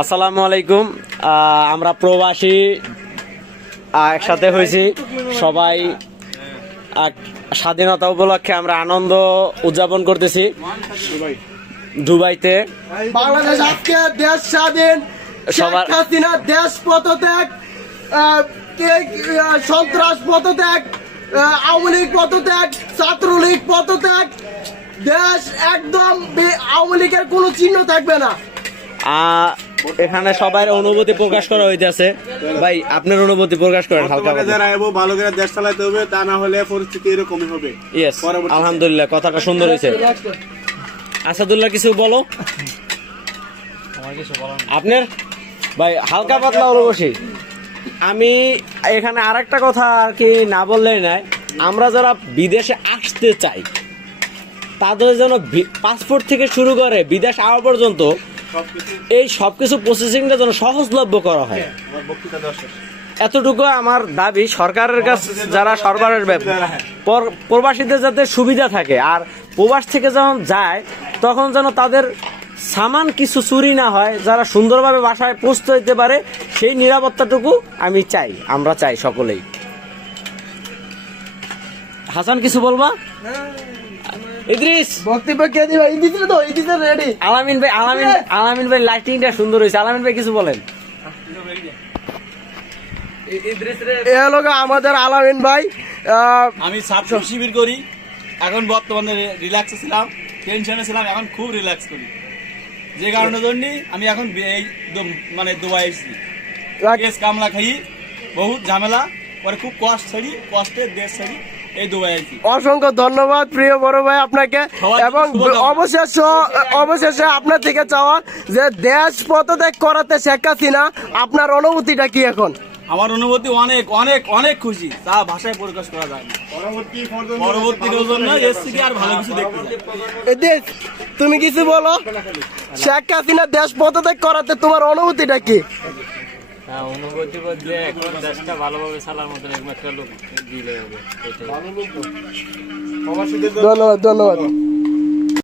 আসসালামু আলাইকুম। আমরা প্রবাসী একসাথে হয়েছি সবাই, স্বাধীনতা উপলক্ষে আমরা আনন্দ উদযাপন করতেছি দুবাইতে। বাংলাদেশ আজকে দেশ স্বাধীন, সবার- শেখ হাসিনা দেশ পদত্যাগ, সন্ত্রাস পদত্যাগ, আওয়ামী লীগ পদত্যাগ, ছাত্রলীগ পদত্যাগ, দেশ একদম আওয়ামী লীগের কোনো চিহ্ন থাকবে না। এখানে সবার অনুভূতি প্রকাশ করা হইতেছে। ভাই আপনার অনুভূতি প্রকাশ করেন হালকা। ভালো করে দেশ চালাতে হবে, তা না হলে পরিস্থিতি এরকমই হবে। ইয়েস, আলহামদুলিল্লাহ, কথাটা সুন্দর হয়েছে। আসাদুল্লাহ কিছু বলো। আপনার ভাই হালকা পাতলা অনুভূতি। আমি এখানে আরেকটা কথা আর কি না বললেই নাই, আমরা যারা বিদেশে আসতে চাই তাদের যেন পাসপোর্ট থেকে শুরু করে বিদেশ আওয়া পর্যন্ত এই সবকিছু প্রসেসিংটা যেন সহজলভ্য করা হয়, এতটুকু আমার দাবি। সরকারের কাছে যারা সরবরাহের প্রবাসীদের যাতে সুবিধা থাকে, আর প্রবাস থেকে যখন যায় তখন যেন তাদের সামান কিছু চুরি না হয়, যারা সুন্দরভাবে বাসায় পৌঁছতে দিতে পারে, সেই নিরাপত্তাটুকু আমি চাই, আমরা চাই সকলেই। হাসান কিছু বলবা? ইদ্রিস বক্তব্য কে দিবে? ইদিস তো ইদিস রেডি। আলামিন ভাই লাইটিংটা সুন্দর হয়েছে। আলামিন ভাই কিছু বলেন। এ হলো আমাদের আলামিন ভাই। আমি সাবসব শিবির করি, এখন বর্তমানে রিল্যাক্সে ছিলাম, টেনশনে ছিলাম, এখন খুব রিল্যাক্স করি। যে কারণের জন্য আমি এখন এই মানে দুবাই এসেছি। কেস কামলা খাই, বহুত ঝামেলা পরে, খুব কষ্টের দেশ ছাড়ি এই দুবাই এসেছি। অসংখ্য ধন্যবাদ প্রিয় বড় ভাই আপনাকে, এবং অবশেষে আপনার থেকে চাওয়া যে দেশ পদত্যাগ করাতে শেখ হাসিনা, আপনার অনুভূতিটা কি এখন? আমার অনুভূতি অনেক অনেক অনেক খুশি, তা ভাষায় প্রকাশ করা যায় না। পরবর্তী জন্য এসছি আর ভালো কিছু দেখতে চাই। ইদিস, তুমি কিছু বলো। শেখ হাসিনা দেশ পদত্যাগ করাতে তোমার অনুভূতিটা কি? অনুভূতি বলতে এখন দেশটা ভালোভাবে চালার মতন একটা লোক দিলে হবে। ধন্যবাদ।